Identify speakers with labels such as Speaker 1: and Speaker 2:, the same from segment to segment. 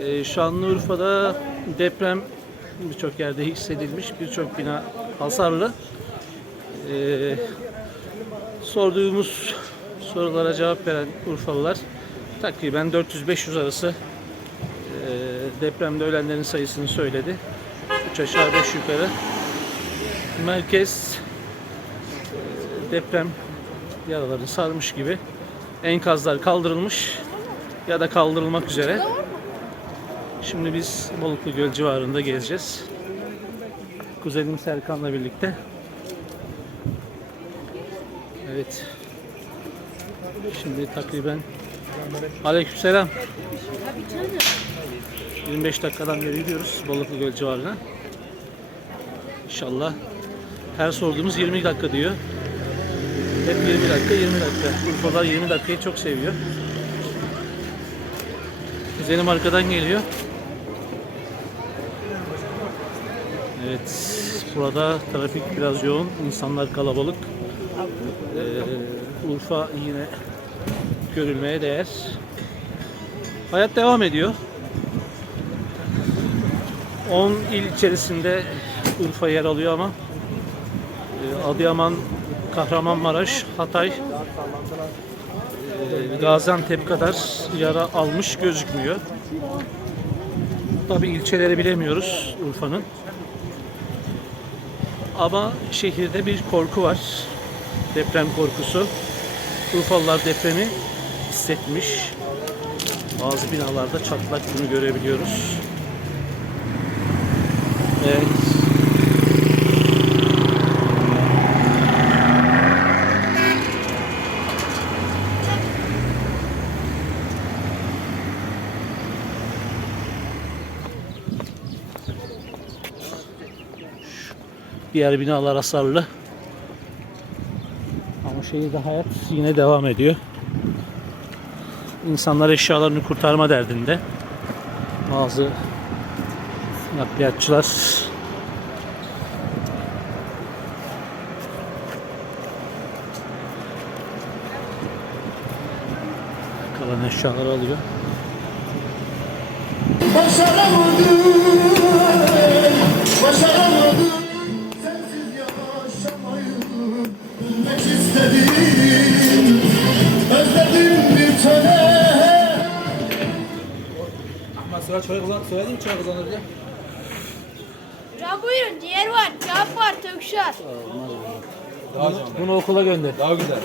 Speaker 1: Ee, Şanlıurfa'da deprem birçok yerde hissedilmiş. Birçok bina hasarlı. Ee, sorduğumuz sorulara cevap veren Urfalılar takriben 400-500 arası e, depremde ölenlerin sayısını söyledi. 3 aşağı 5 yukarı. Merkez e, deprem yaralarını sarmış gibi enkazlar kaldırılmış ya da kaldırılmak üzere. Şimdi biz Balıklı Göl civarında gezeceğiz. Kuzenim Serkan'la birlikte. Evet. Şimdi takriben Aleykümselam. 25 dakikadan beri gidiyoruz Balıklı Göl civarına. İnşallah her sorduğumuz 20 dakika diyor. Hep 20 dakika, 20 dakika. Urfalar 20 dakikayı çok seviyor. Kuzenim arkadan geliyor. Evet, burada trafik biraz yoğun, insanlar kalabalık. Ee, Urfa yine görülmeye değer. Hayat devam ediyor. 10 il içerisinde Urfa yer alıyor ama e, Adıyaman, Kahramanmaraş, Hatay, e, Gaziantep kadar yara almış gözükmüyor. Tabi ilçeleri bilemiyoruz Urfa'nın. Ama şehirde bir korku var. Deprem korkusu. Urfalılar depremi hissetmiş. Bazı binalarda çatlak bunu görebiliyoruz. Evet. Diğer binalar hasarlı. Ama şehirde hayat yine devam ediyor. İnsanlar eşyalarını kurtarma derdinde. Bazı nakliyatçılar kalan eşyaları alıyor.
Speaker 2: Başaramadım, başaramadım istedim Özledim bir tane
Speaker 3: Ahmet sıra çay kazan, söyledin mi çay kazanır diye?
Speaker 4: Ya buyurun ciğer var, kebap var,
Speaker 3: canlı.
Speaker 1: Bunu okula gönder.
Speaker 3: Daha güzel.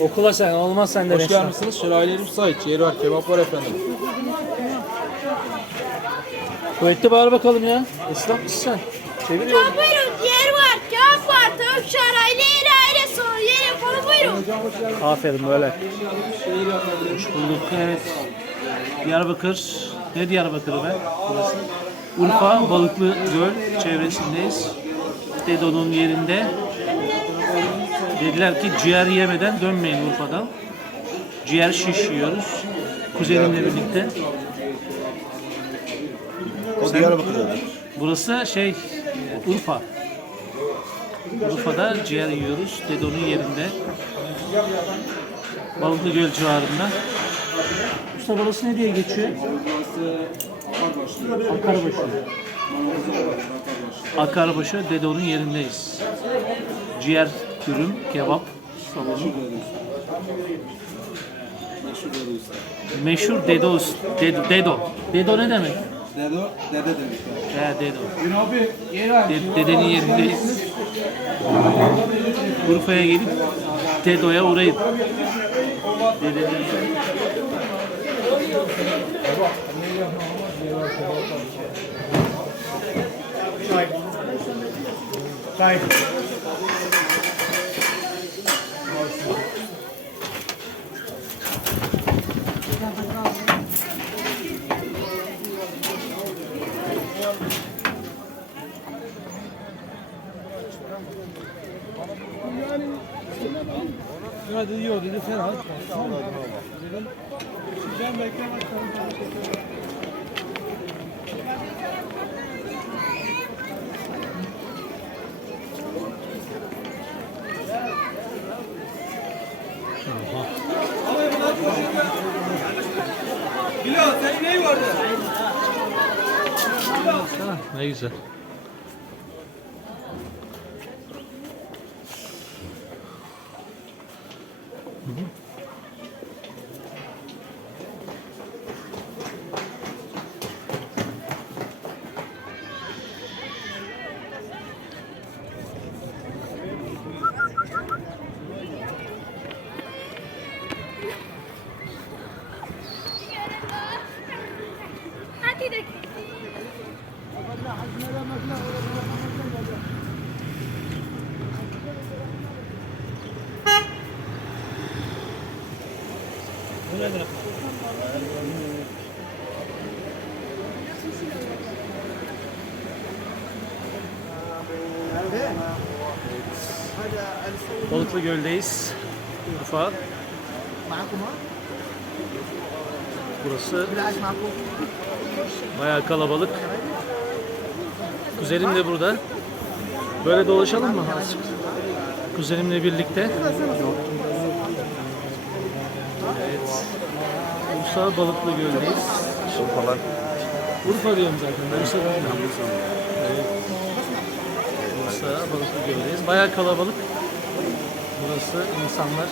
Speaker 1: Okula sen olmaz sen de
Speaker 3: Hoş
Speaker 1: restoran.
Speaker 3: gelmişsiniz. Şöyle ailenin müsait. Ciğeri var, kebap var efendim.
Speaker 1: Kuvvetli bağır bakalım ya. Esnaf mısın sen? Çevir
Speaker 4: Ya buyurun ciğer var, kebap var, tavuk
Speaker 1: Aferin böyle. Hoş bulduk. Evet. Diyarbakır. Ne Diyarbakır'ı be? Burası. Urfa Balıklı Göl çevresindeyiz. Dedo'nun yerinde. Dediler ki ciğer yemeden dönmeyin Urfa'dan. Ciğer şiş yiyoruz. Kuzenimle birlikte.
Speaker 2: O Diyarbakır'da
Speaker 1: Burası şey Urfa. Urfa'da ciğer yiyoruz. Dedo'nun yerinde. Balıklı Göl civarında. Usta burası ne diye geçiyor? Akarbaşı. Akarbaşı Dedo'nun yerindeyiz. Ciğer dürüm, kebap salonu. Meşhur Dedo, Dedo, Dedo. Dedo ne demek?
Speaker 3: Dedo, dede demek.
Speaker 1: He Dedo. De- dedenin yerindeyiz. Urfa'ya gelip Dedo'ya uğrayın. Dedenin yerinde.
Speaker 3: Hadi yiyor dedi sen al. Bilal senin neyi vardı?
Speaker 1: Ne güzel. Balıklı Göl'deyiz. Urfa. Burası bayağı kalabalık. Kuzenim de burada. Böyle dolaşalım mı? Kuzenimle birlikte. Evet. Bursa Balıklı Göl'deyiz.
Speaker 2: Urfalar.
Speaker 1: Urfa diyorum zaten. Bursa değil. Evet. Bursa Balıklı Göl'deyiz. Bayağı kalabalık. Burası insanlar.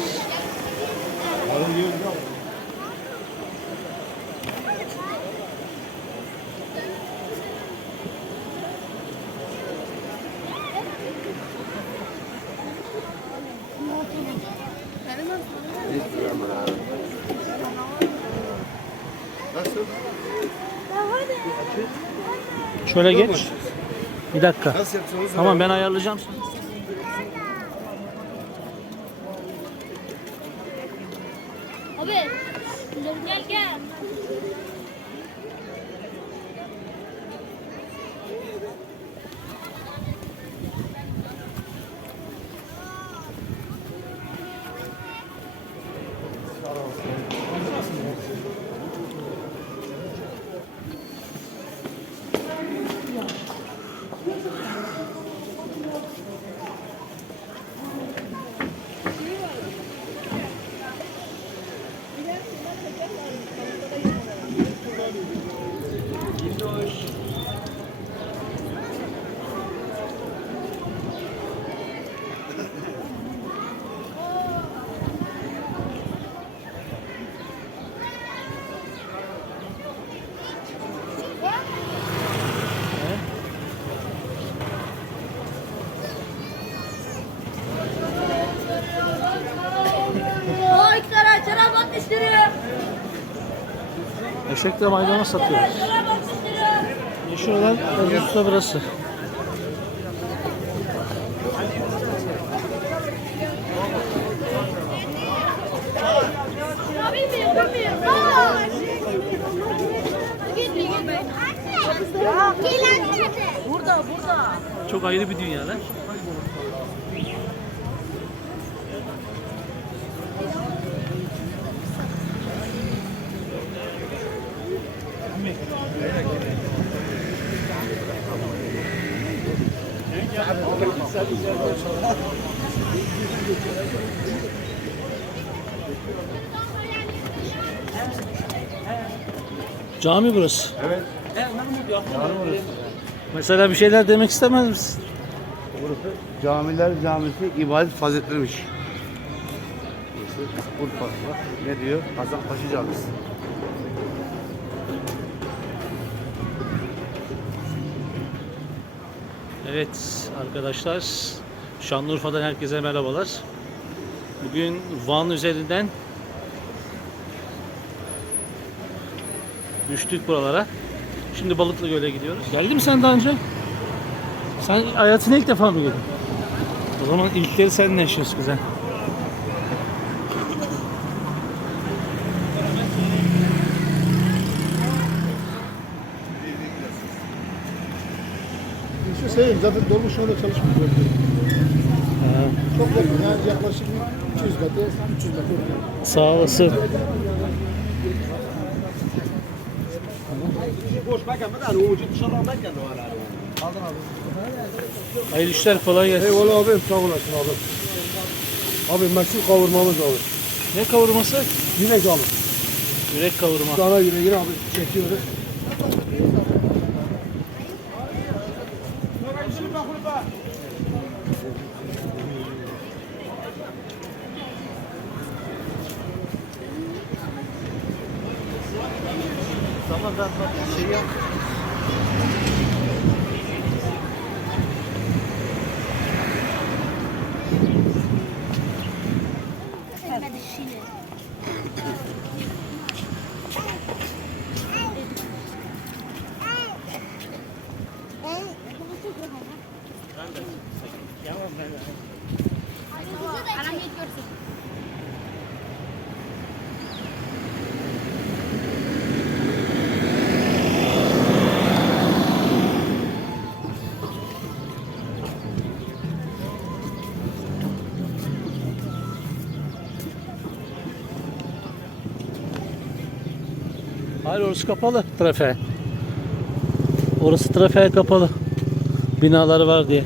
Speaker 1: Şöyle geç. Bir dakika. Tamam ben ayarlayacağım sana.
Speaker 4: Abi. Gel gel. Thank you.
Speaker 1: Eşekle maydanoz satıyoruz. Meşhur olan Usta burası.
Speaker 4: Burada burada.
Speaker 1: Çok ayrı bir dünya lan. Cami burası.
Speaker 2: Evet.
Speaker 1: Mesela bir şeyler demek istemez misin?
Speaker 2: Burası Camiler Camisi ibadet faziletlermiş. Burası Urfa. Ne diyor? Hasanpaşa Camisi.
Speaker 1: Evet arkadaşlar Şanlıurfa'dan herkese merhabalar. Bugün Van üzerinden düştük buralara. Şimdi Balıklı Göl'e gidiyoruz. Geldin mi sen daha önce? Sen hayatına ilk defa mı geldin? O zaman ilkleri seninle yaşıyoruz güzel.
Speaker 5: Şu sayayım zaten dolmuş şu anda çalışmıyor. Çok yakın yani yaklaşık bir 200 metre, 300 metre.
Speaker 1: sağ olasın. Hayırlı işler kolay gelsin.
Speaker 5: Eyvallah abi sağ olasın abi. Abi meşhur kavurmamız abi.
Speaker 1: Ne kavurması?
Speaker 5: Yine abi.
Speaker 1: Yürek kavurma.
Speaker 4: Dana yüreğini abi çekiyoruz. Atma şey yap.
Speaker 1: Hayır orası kapalı trafiğe. Orası trafiğe kapalı. Binaları var diye.